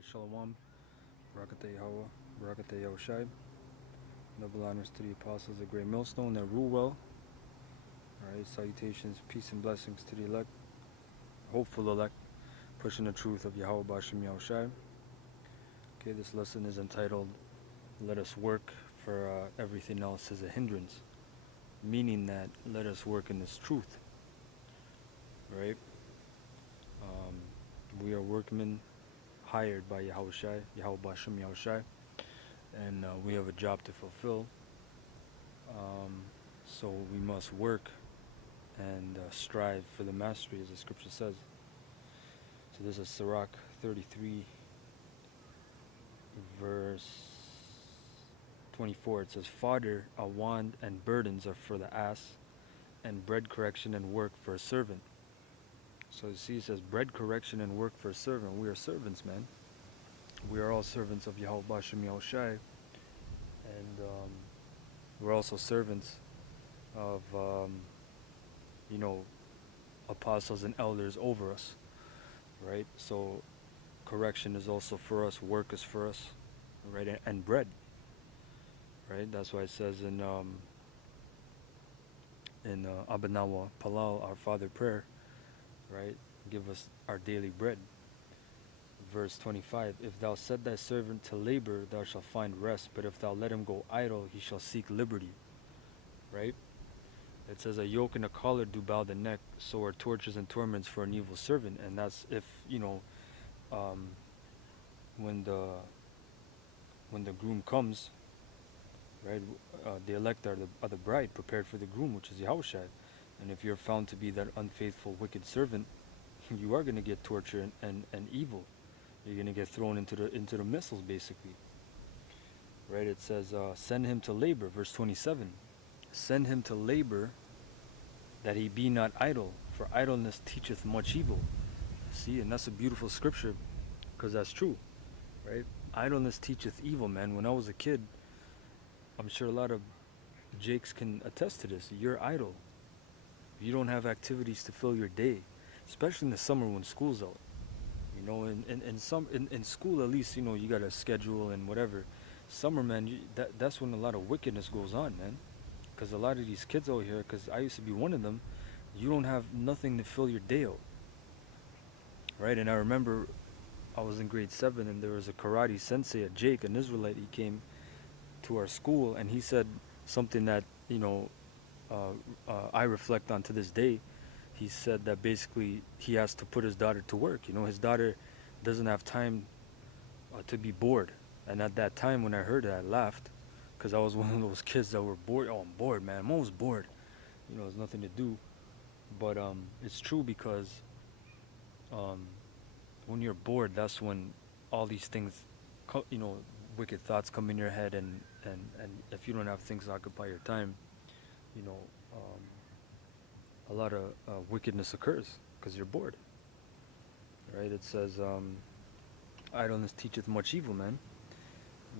Alright, Shalom, Barakatah Yahweh, Barakatah Yahushai. Double honors to the apostles, the great millstone that rule well. Alright, salutations, peace and blessings to the elect, hopeful elect, pushing the truth of Yahweh Bashem Yahushai. Okay, this lesson is entitled, Let Us Work, for everything else is a hindrance. Meaning that let us work in this truth. Right? We are workmen hired by Yahushai, Yahweh Bashem Yahushai, and we have a job to fulfill. So we must work and strive for the mastery, as the scripture says. So this is Sirach 33, verse 24. It says, Fodder, a wand, and burdens are for the ass, and bread correction and work for a servant. So you see, it says bread correction and work for a servant. We are servants, man. We are all servants of Yahweh Bashem Yahushai, and we're also servants of apostles and elders over us, right? So correction is also for us, work is for us, right? And bread, right? That's why it says in Abanawa Palal, our Father prayer, right? Give us our daily bread. Verse 25, if thou set thy servant to labor, thou shalt find rest, but if thou let him go idle, he shall seek liberty. Right? It says, a yoke and a collar do bow the neck, so are tortures and torments for an evil servant. And that's if, when the groom comes, right, the elect are the bride prepared for the groom, which is Yahushua. And if you're found to be that unfaithful, wicked servant, you are going to get torture and evil. You're going to get thrown into the missiles, basically. Right? It says, send him to labor, verse 27. Send him to labor, that he be not idle, for idleness teacheth much evil. See, and that's a beautiful scripture, because that's true, right? Idleness teacheth evil, man. When I was a kid, I'm sure a lot of Jakes can attest to this. You're idle. You don't have activities to fill your day, especially in the summer when school's out. In school, at least, you got a schedule and whatever. Summer, man, that's when a lot of wickedness goes on, man. Because a lot of these kids out here, because I used to be one of them, you don't have nothing to fill your day out. Right? And I remember I was in grade 7 and there was a karate sensei, a Jake, an Israelite. He came to our school and he said something that, I reflect on to this day. He said that basically he has to put his daughter to work. His daughter doesn't have time to be bored. And at that time when I heard it, I laughed. Because I was one of those kids that were bored. Oh, I'm bored, man. I'm always bored. There's nothing to do. But it's true, because when you're bored, that's when all these things, wicked thoughts come in your head. And if you don't have things to occupy your time, a lot of wickedness occurs because you're bored. Right? It says, idleness teacheth much evil, man.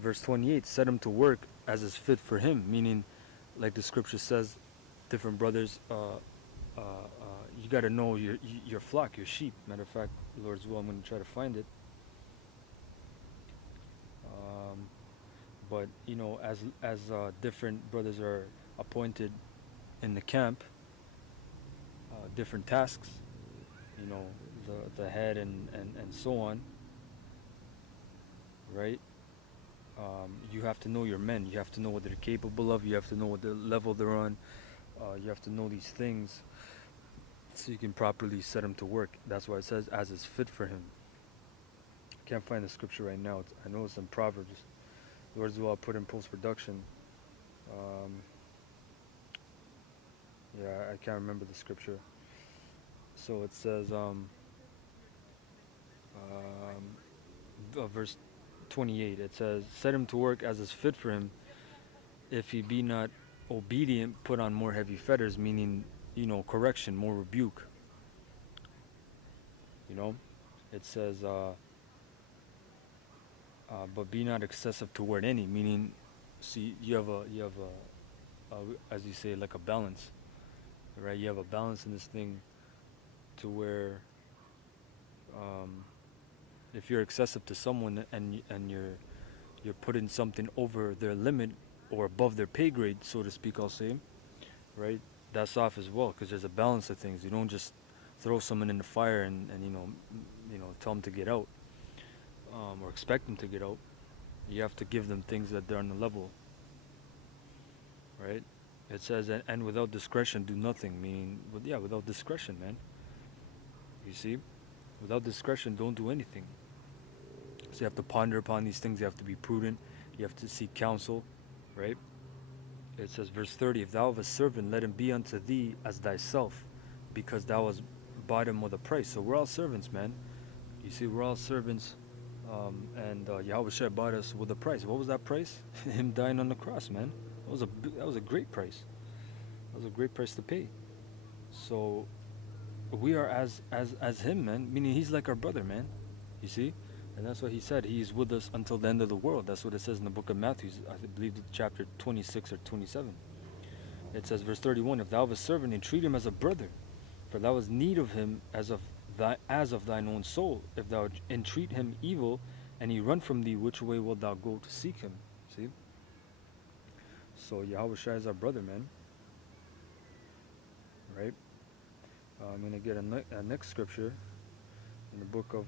Verse 28, set him to work as is fit for him, meaning, like the scripture says, different brothers, you got to know your flock, your sheep. Matter of fact, Lord's will, I'm going to try to find it. But as different brothers are appointed in the camp, different tasks, the head and so on, right? You have to know your men. You have to know what they're capable of. You have to know what the level they're on. You have to know these things so you can properly set them to work. That's why it says, as is fit for him. I can't find the scripture right now. I know it's in Proverbs. The words will put in post-production. I can't remember the scripture. So it says, verse 28, it says, set him to work as is fit for him. If he be not obedient, put on more heavy fetters, meaning, correction, more rebuke. It says, but be not excessive toward any, meaning, see, you have a as you say, like a balance, right? You have a balance in this thing to where If you're excessive to someone and you're putting something over their limit or above their pay grade, so to speak, I'll say, right? That's off as well, because there's a balance of things. You don't just throw someone in the fire and tell them to get out, or expect them to get out. You have to give them things that they're on the level, right? It says, and without discretion, do nothing. Meaning, yeah, without discretion, man. You see, without discretion, don't do anything. So you have to ponder upon these things. You have to be prudent. You have to seek counsel, right? It says, verse 30, if thou have a servant, let him be unto thee as thyself, because thou hast bought him with a price. So we're all servants, man. You see, we're all servants, and Yahweh Shai bought us with a price. What was that price? Him dying on the cross, man. That was a great price. That was a great price to pay. So we are as him, man. Meaning he's like our brother, man. You see, and that's what he said. He is with us until the end of the world. That's what it says in the book of Matthew. I believe it's chapter 26 or 27. It says, verse 31: if thou have a servant, entreat him as a brother, for thou hast need of him as of thine own soul. If thou entreat him evil, and he run from thee, which way wilt thou go to seek him? See? So Yahweh Shai is our brother, man. Right? I'm going to get a next scripture in the book of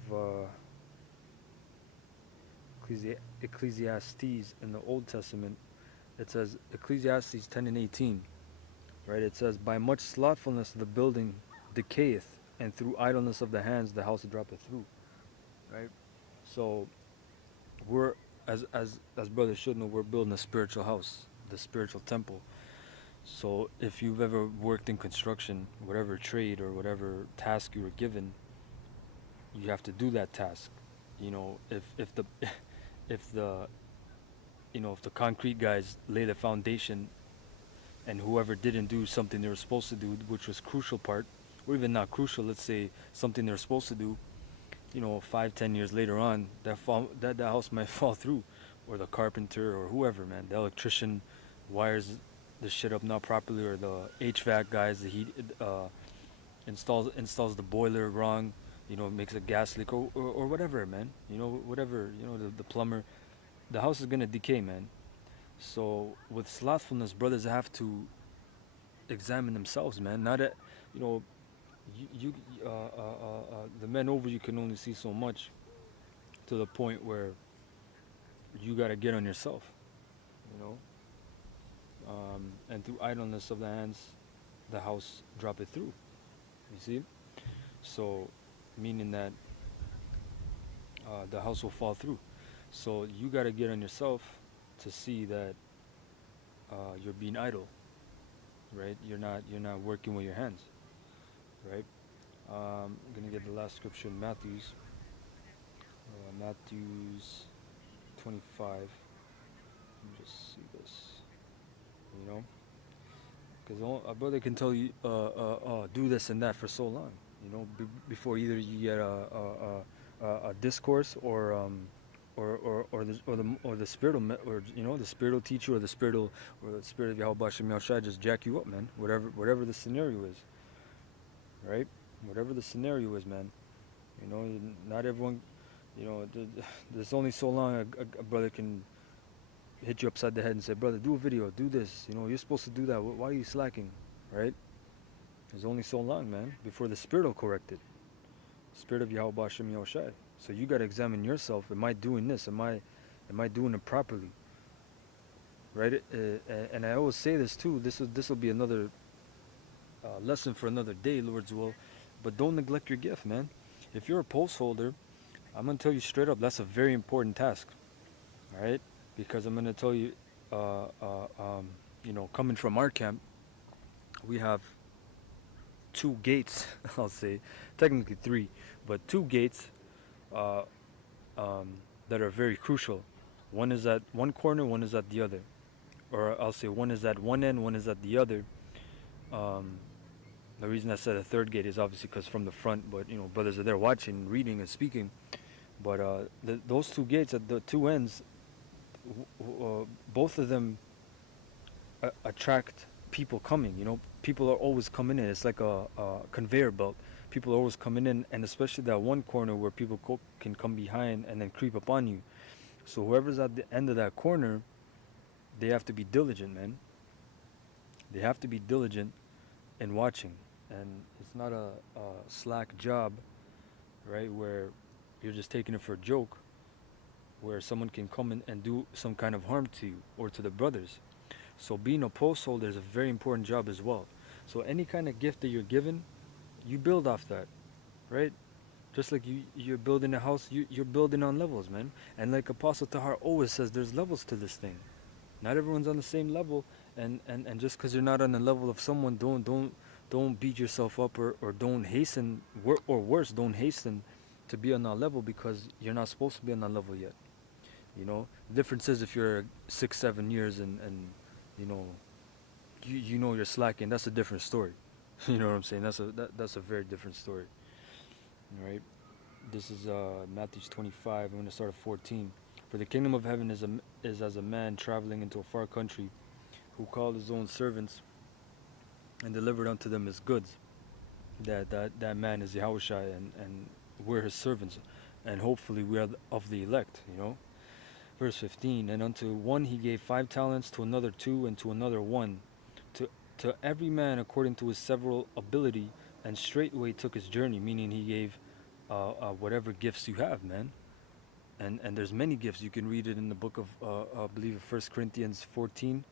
Ecclesiastes in the Old Testament. It says, Ecclesiastes 10 and 18, right? It says, by much slothfulness the building decayeth, and through idleness of the hands the house droppeth through, right? So we're, as brothers should know, we're building a spiritual house, the spiritual temple. So if you've ever worked in construction, whatever trade or whatever task you were given, you have to do that task. You know, if the if the if the concrete guys lay the foundation, and whoever didn't do something they were supposed to do, which was crucial part, or even not crucial, let's say something they were supposed to do, 5-10 years later on, that house might fall through, or the carpenter or whoever, man, the electrician wires the shit up not properly, or the HVAC guys, the heat installs the boiler wrong, makes a gas leak, or whatever, man, whatever, the plumber, the house is gonna decay, man. So with slothfulness, brothers have to examine themselves, man. Not that, you know, the men over you can only see so much, to the point where you gotta get on yourself, you know. And through idleness of the hands, the house droppeth through. You see, so meaning that the house will fall through. So you gotta get on yourself to see that you're being idle, right? You're not working with your hands, right? I'm gonna get the last scripture in Matthew's 25. Let me just see this, because a brother can tell you do this and that for so long, before either you get a discourse or the spiritual the spiritual teacher or the spiritual or the spirit of Yahweh Shem Yahushua just jack you up, man. Whatever the scenario is, right? Whatever the scenario is, man. Not everyone. There's only so long a brother can hit you upside the head and say, brother, do a video, do this. You're supposed to do that. Why are you slacking, right? There's only so long, man, before the spirit will correct it. Spirit of Yahweh Shem Yahushua. So you gotta examine yourself. Am I doing this? Am I doing it properly? Right? And I always say this too. This will be another lesson for another day, Lord's will. But don't neglect your gift, man. If you're a post holder, I'm gonna tell you straight up, that's a very important task. All right? Because I'm gonna tell you, coming from our camp, we have 2 gates. I'll say, technically 3, but 2 gates. That are very crucial. One is at one corner, one is at the other. Or I'll say one is at one end, one is at the other. The reason I said a third gate is obviously because from the front, but brothers are there watching, reading, and speaking. But those 2 gates at the 2 ends, both of them attract people coming. People are always coming in. It's like a conveyor belt. people are always coming in, and especially that one corner where people can come behind and then creep up on you. So whoever's at the end of that corner, they have to be diligent, man. They have to be diligent in watching, and it's not a slack job, right? Where you're just taking it for a joke, where someone can come in and do some kind of harm to you or to the brothers. So being a post holder is a very important job as well. So any kind of gift that you're given, you build off that, right? Just like you're building a house, you're building on levels, man. And like Apostle Tahar always says, there's levels to this thing. Not everyone's on the same level, and just because you're not on the level of someone, don't beat yourself up, or don't hasten, or worse, don't hasten to be on that level because you're not supposed to be on that level yet. You know, the difference is if you're 6, 7 years and you know you know you're slacking. That's a different story. You know what I'm saying? That's a very different story. All right. This is Matthew 25. I'm going to start at 14. For the kingdom of heaven is as a man traveling into a far country, who called his own servants and delivered unto them his goods. That man is Yahushua, and we're his servants, and hopefully we are of the elect. You know. Verse 15. And unto one he gave 5 talents, to another 2, and to another 1, to every man according to his several ability, and straightway took his journey. Meaning he gave whatever gifts you have, man. And there's many gifts. You can read it in the book of I believe 1 Corinthians 14,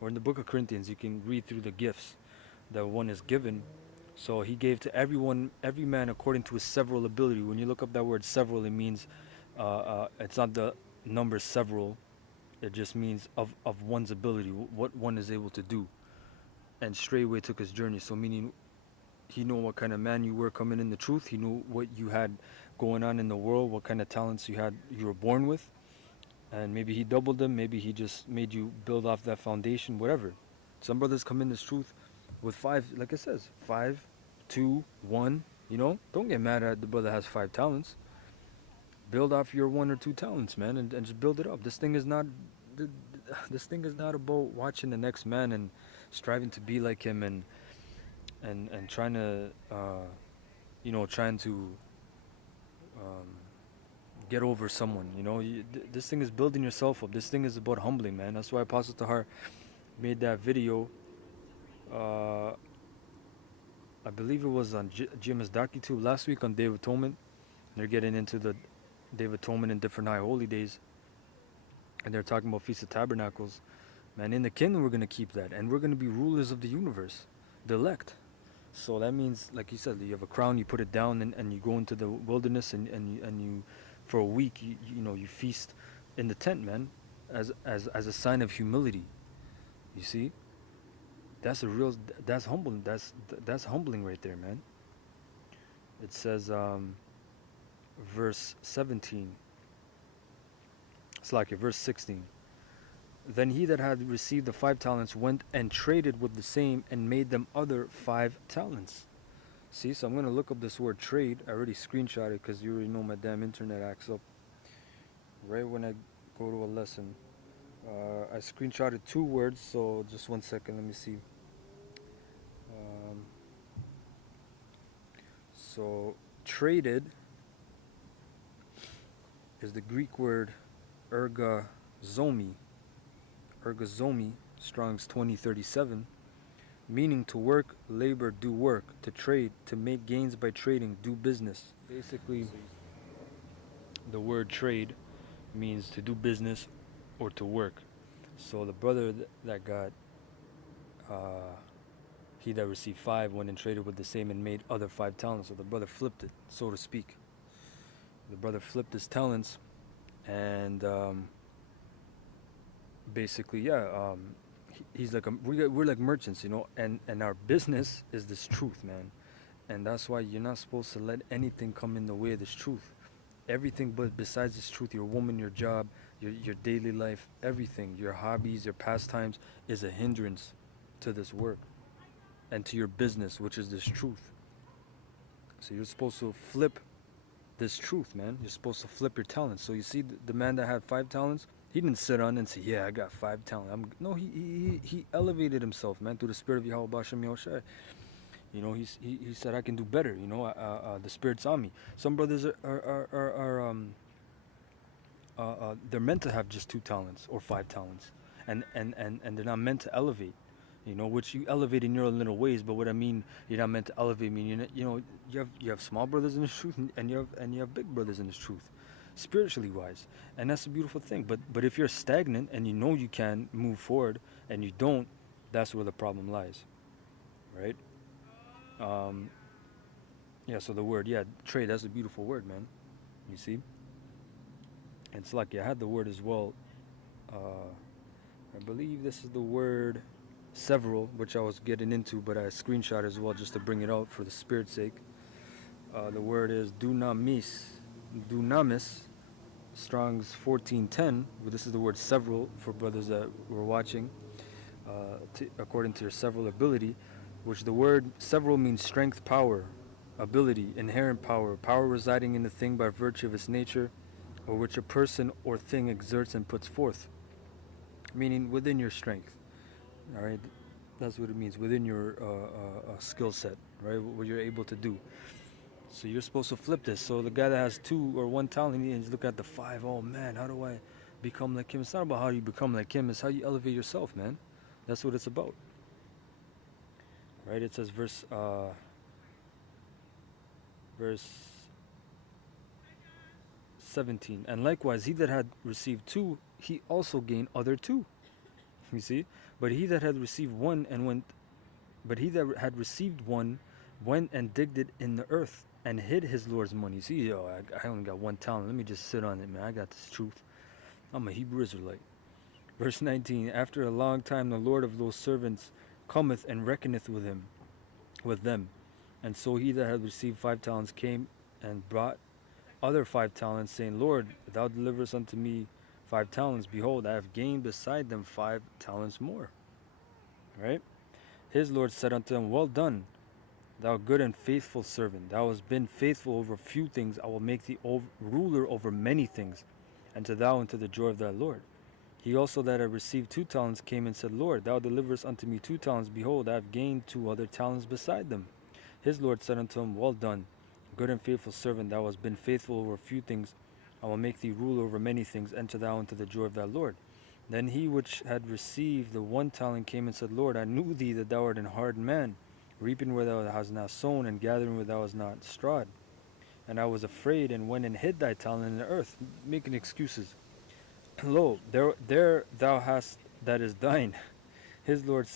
or in the book of Corinthians. You can read through the gifts that one is given. So he gave to everyone, every man according to his several ability. When you look up that word several, it means it's not the number several. It just means of one's ability, what one is able to do. And straightway took his journey. So meaning he knew what kind of man you were coming in the truth. He knew what you had going on in the world, what kind of talents you were born with. And maybe he doubled them, maybe he just made you build off that foundation, whatever. Some brothers come in this truth with 5, like it says, 5, 2, 1, you know? Don't get mad at the brother has 5 talents. Build off your 1 or 2 talents, man, and just build it up. This thing is not about watching the next man and striving to be like him, and trying to um, get over someone. You know, this thing is building yourself up. This thing is about humbling, man. That's why Apostle Tahar made that video. I believe it was on GMS Darky Tube last week on Day of Atonement. They're getting into the Day of Atonement and different high holy days, and they're talking about Feast of Tabernacles. Man, in the kingdom we're going to keep that, and we're going to be rulers of the universe, the elect. So that means, like you said, you have a crown, you put it down, and you go into the wilderness, and you for a week, you feast in the tent, man, as a sign of humility. You see, that's humbling. That's humbling right there, man. It says, verse 17. It's like verse 16. Then he that had received the 5 talents went and traded with the same, and made them other 5 talents. See, so I'm going to look up this word trade. I already screenshot it because you already know my damn internet acts up right when I go to a lesson. I screenshotted 2 words, so just 1 second, let me see. So traded is the Greek word ergozomi, Strong's 2037, meaning to work, labor, do work, to trade, to make gains by trading, do business. Basically, the word trade means to do business or to work. So the brother that got, he that received 5 went and traded with the same and made other 5 talents. So the brother flipped it, so to speak. The brother flipped his talents, and basically, he's like we're like merchants, you know, and our business is this truth, man. And that's why you're not supposed to let anything come in the way of this truth. Everything but besides this truth, your woman, your job, your daily life, everything, your hobbies, your pastimes, is a hindrance to this work and to your business, which is this truth. So you're supposed to flip this truth, man. You're supposed to flip your talents. So you see the man that had 5 talents, he didn't sit on and say, yeah, I got 5 talents. No, he elevated himself, man, through the spirit of Yahweh Bashem Yahushai. You know, he said, I can do better. You know, the Spirit's on me. Some brothers they're meant to have just 2 talents or 5 talents, and they're not meant to elevate. You know, which you elevate in your own little ways. But what I mean, you're not meant to elevate. I mean, you know, you have small brothers in the truth, and you have big brothers in the truth, spiritually wise, and that's a beautiful thing. But if you're stagnant and you know you can move forward and you don't, that's where the problem lies, right? Um, yeah. So the word, yeah, trade. That's a beautiful word, man. You see, it's like I had the word as well. I believe this is the word several, which I was getting into, but I screenshot as well just to bring it out for the spirit's sake. The word is dunamis, Strong's 1410. But this is the word several for brothers that were watching, according to your several ability, which the word several means strength, power, ability, inherent power, power residing in the thing by virtue of its nature, or which a person or thing exerts and puts forth, meaning within your strength. All right, that's what it means, within your skill set, right? What you're able to do. So you're supposed to flip this. So the guy that has 2 or 1 talent, he needs to look at the 5. Oh man, how do I become like him? It's not about how you become like him. It's how you elevate yourself, man. That's what it's about, right? It says verse 17. And likewise, he that had received 2, he also gained other 2. You see, but he that had received 1 and went, but he that had received 1 went and digged it in the earth and hid his Lord's money. See, yo, I only got 1 talent. Let me just sit on it, man. I got this truth. I'm a Hebrew Israelite. Verse 19. After a long time, the Lord of those servants cometh and reckoneth with them. And so he that had received 5 talents came and brought other 5 talents, saying, Lord, thou deliverest unto me 5 talents. Behold, I have gained beside them 5 talents more. Right? His Lord said unto him, Well done, thou good and faithful servant. Thou hast been faithful over few things. I will make thee ruler over many things. Enter thou into the joy of thy Lord. He also that had received 2 talents came and said, Lord, thou deliverest unto me 2 talents. Behold, I have gained 2 other talents beside them. His Lord said unto him, Well done, good and faithful servant. Thou hast been faithful over few things. I will make thee ruler over many things. Enter thou into the joy of thy Lord. Then he which had received the 1 talent came and said, Lord, I knew thee that thou art an hard man, reaping where thou hast not sown, and gathering where thou hast not strawed. And I was afraid, and went and hid thy talent in the earth, making excuses. Lo, there thou hast that is thine. His Lord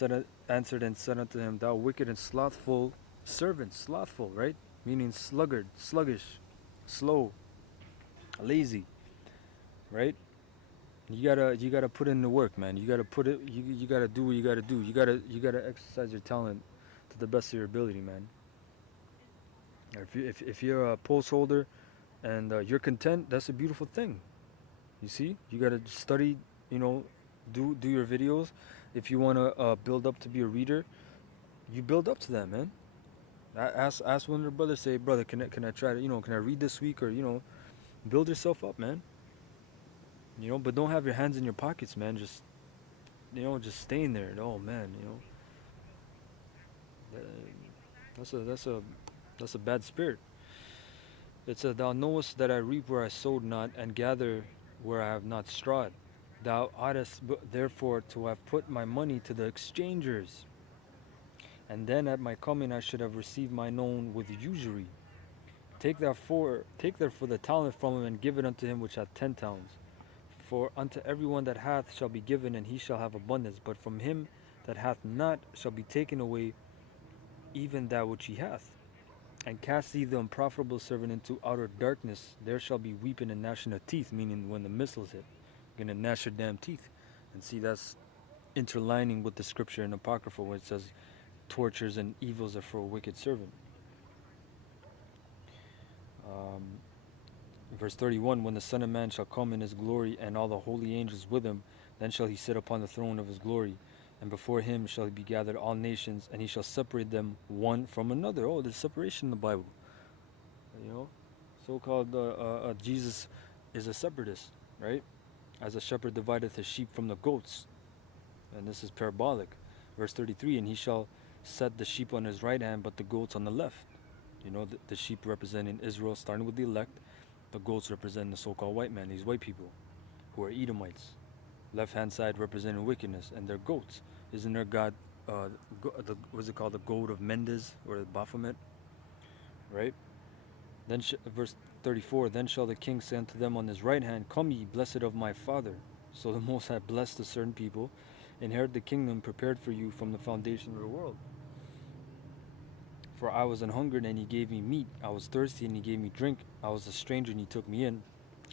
answered and said unto him, Thou wicked and slothful servant. Slothful, right? Meaning sluggard, sluggish, slow, lazy, right? You gotta put in the work, man. You gotta put it. You gotta do what you gotta do. You gotta exercise your talent to the best of your ability, man. If you're a post holder and you're content, that's a beautiful thing. You see, you gotta study. You know, do your videos. If you wanna build up to be a reader, you build up to that, man. Ask one of your brothers. Say, brother, can I try to, can I read this week, or build yourself up, man. But don't have your hands in your pockets, man. Just staying there. Oh man, that's a bad spirit. It says, Thou knowest that I reap where I sowed not, and gather where I have not strawed. Thou oughtest therefore to have put my money to the exchangers, and then at my coming I should have received mine own with usury. Take therefore the talent from him, and give it unto him which hath 10 talents. For unto everyone that hath shall be given, and he shall have abundance. But from him that hath not shall be taken away even that which he hath. And cast ye the unprofitable servant into outer darkness. There shall be weeping and gnashing of teeth, meaning when the missiles hit, you're gonna gnash your damn teeth. And see, that's interlining with the scripture in Apocrypha where it says, tortures and evils are for a wicked servant. Um, Verse 31, When the Son of Man shall come in his glory, and all the holy angels with him, then shall he sit upon the throne of his glory, and before him shall be gathered all nations, and he shall separate them one from another. Oh, there's separation in the Bible. So-called Jesus is a separatist, right? As a shepherd divideth his sheep from the goats. And this is parabolic. Verse 33, And he shall set the sheep on his right hand, but the goats on the left. You know, the sheep representing Israel, starting with the elect. The goats represent the so-called white man, these white people, who are Edomites. Left-hand side representing wickedness, and they're goats. Isn't there God, what's it called, the goat of Mendes, or the Baphomet, right? Then verse 34, then shall the king say unto them on his right hand, come ye, blessed of my father. So the Most High blessed a certain people, inherit the kingdom prepared for you from the foundation of the world. For I was an hungered, and he gave me meat. I was thirsty, and he gave me drink. I was a stranger, and he took me in.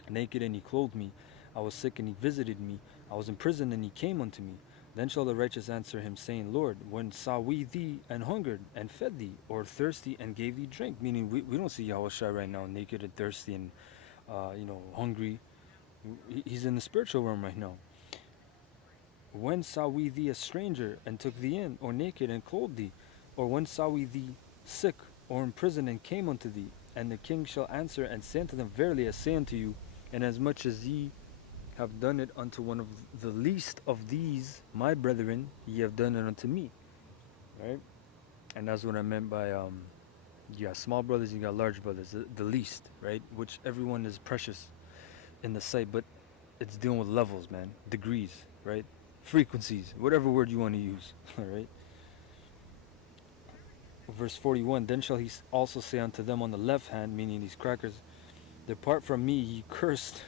Naked, and he clothed me. I was sick, and he visited me. I was in prison, and he came unto me. Then shall the righteous answer him, saying, Lord, when saw we thee and hungered, and fed thee, or thirsty, and gave thee drink? Meaning, we don't see Yahushua right now, naked and thirsty and, hungry. He's in the spiritual realm right now. When saw we thee a stranger, and took thee in, or naked, and clothed thee? Or when saw we thee sick, or in prison, and came unto thee? And the king shall answer and say unto them, verily I say unto you, inasmuch as ye have done it unto one of the least of these my brethren, ye have done it unto me. Right? And that's what I meant by you got small brothers, you got large brothers, the least, right? Which everyone is precious in the sight, but it's dealing with levels, man, degrees, right? Frequencies, whatever word you want to use. All right. Verse 41, then shall he also say unto them on the left hand, meaning these crackers, depart from me, ye cursed,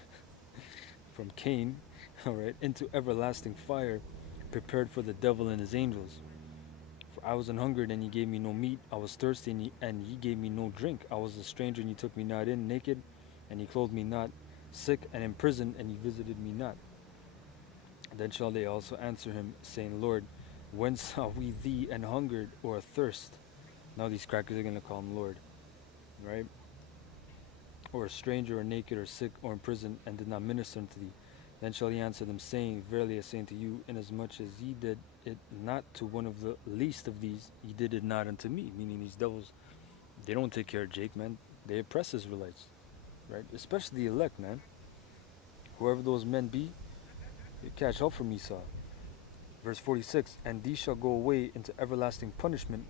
from Cain, all right, into everlasting fire, prepared for the devil and his angels. For I was an hungered, and ye gave me no meat. I was thirsty, and ye gave me no drink. I was a stranger, and ye took me not in. Naked, and ye clothed me not. Sick, and in prison, and ye visited me not. Then shall they also answer him, saying, Lord, when saw we thee and hungered, or athirst? Now these crackers are going to call him Lord, right? Or a stranger, or naked, or sick, or in prison, and did not minister unto thee. Then shall he answer them, saying, verily I say unto you, inasmuch as ye did it not to one of the least of these, ye did it not unto me. Meaning these devils, they don't take care of Jake, man. They oppress Israelites, right? Especially the elect, man. Whoever those men be, they catch up from Esau. Verse 46, and these shall go away into everlasting punishment,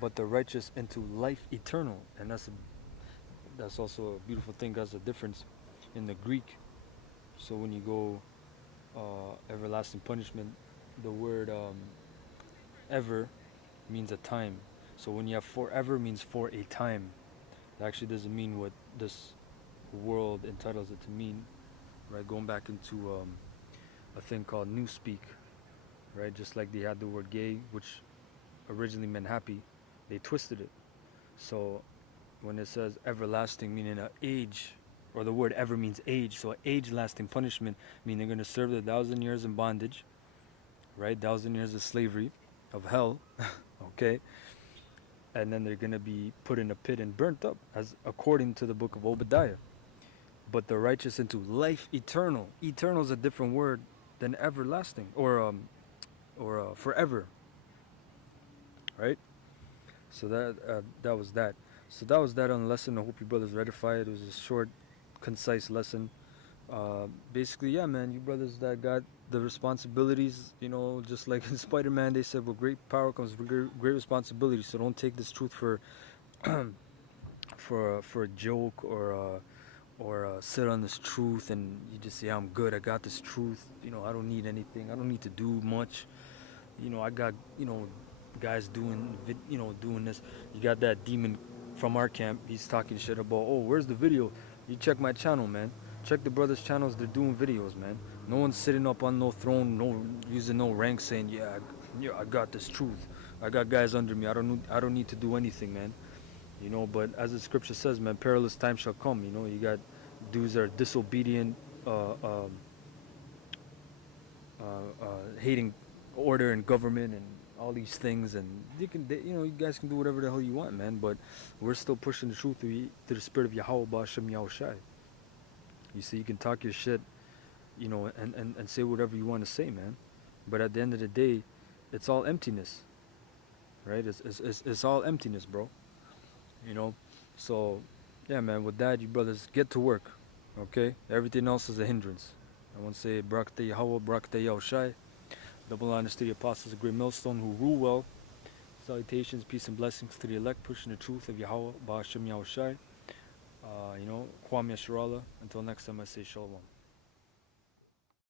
but the righteous into life eternal. And that's also a beautiful thing. That's a difference in the Greek. So when you go everlasting punishment, the word ever means a time. So when you have forever, means for a time. It actually doesn't mean what this world entitles it to mean, right? Going back into a thing called newspeak, right? Just like they had the word gay, which originally meant happy, they twisted it. So when it says everlasting, meaning an age, or the word ever means age, so age-lasting punishment, meaning they're going to serve the 1,000 years in bondage, right? 1,000 years of slavery, of hell, okay? And then they're going to be put in a pit and burnt up, as according to the book of Obadiah. But the righteous into life eternal. Eternal is a different word than everlasting, or forever, right? So that was that. So that was that on the lesson. I hope you brothers ratified. It was a short, concise lesson. Basically, yeah, man, you brothers that got the responsibilities, just like in Spider-Man, they said, with great power comes great responsibility. So don't take this truth for for a joke, or sit on this truth and you just say, I'm good, I got this truth. I don't need anything. I don't need to do much. I got guys doing doing this. You got that demon from our camp. He's talking shit about, oh, where's the video? You check my channel, man. Check the brothers' channels. They're doing videos, man. No one's sitting up on no throne, no using no rank, saying, yeah, I got this truth. I got guys under me. I don't need to do anything, man. But as the scripture says, man, perilous time shall come. You got dudes that are disobedient, hating order and government and all these things, and you guys can do whatever the hell you want, man. But we're still pushing the truth to the spirit of Yahweh Ba'Shem Yahushai. You see, you can talk your shit, and say whatever you want to say, man. But at the end of the day, it's all emptiness, right? It's all emptiness, bro. So yeah, man. With that, you brothers get to work, okay? Everything else is a hindrance. I want to say Brakte Yahweh, Brakte Yahushai. Double honors to the apostles of Great Millstone who rule well. Salutations, peace and blessings to the elect, pushing the truth of Yahweh, Ba'ashem Yahushai. Kwam Yasharallah. Until next time, I say Shalom.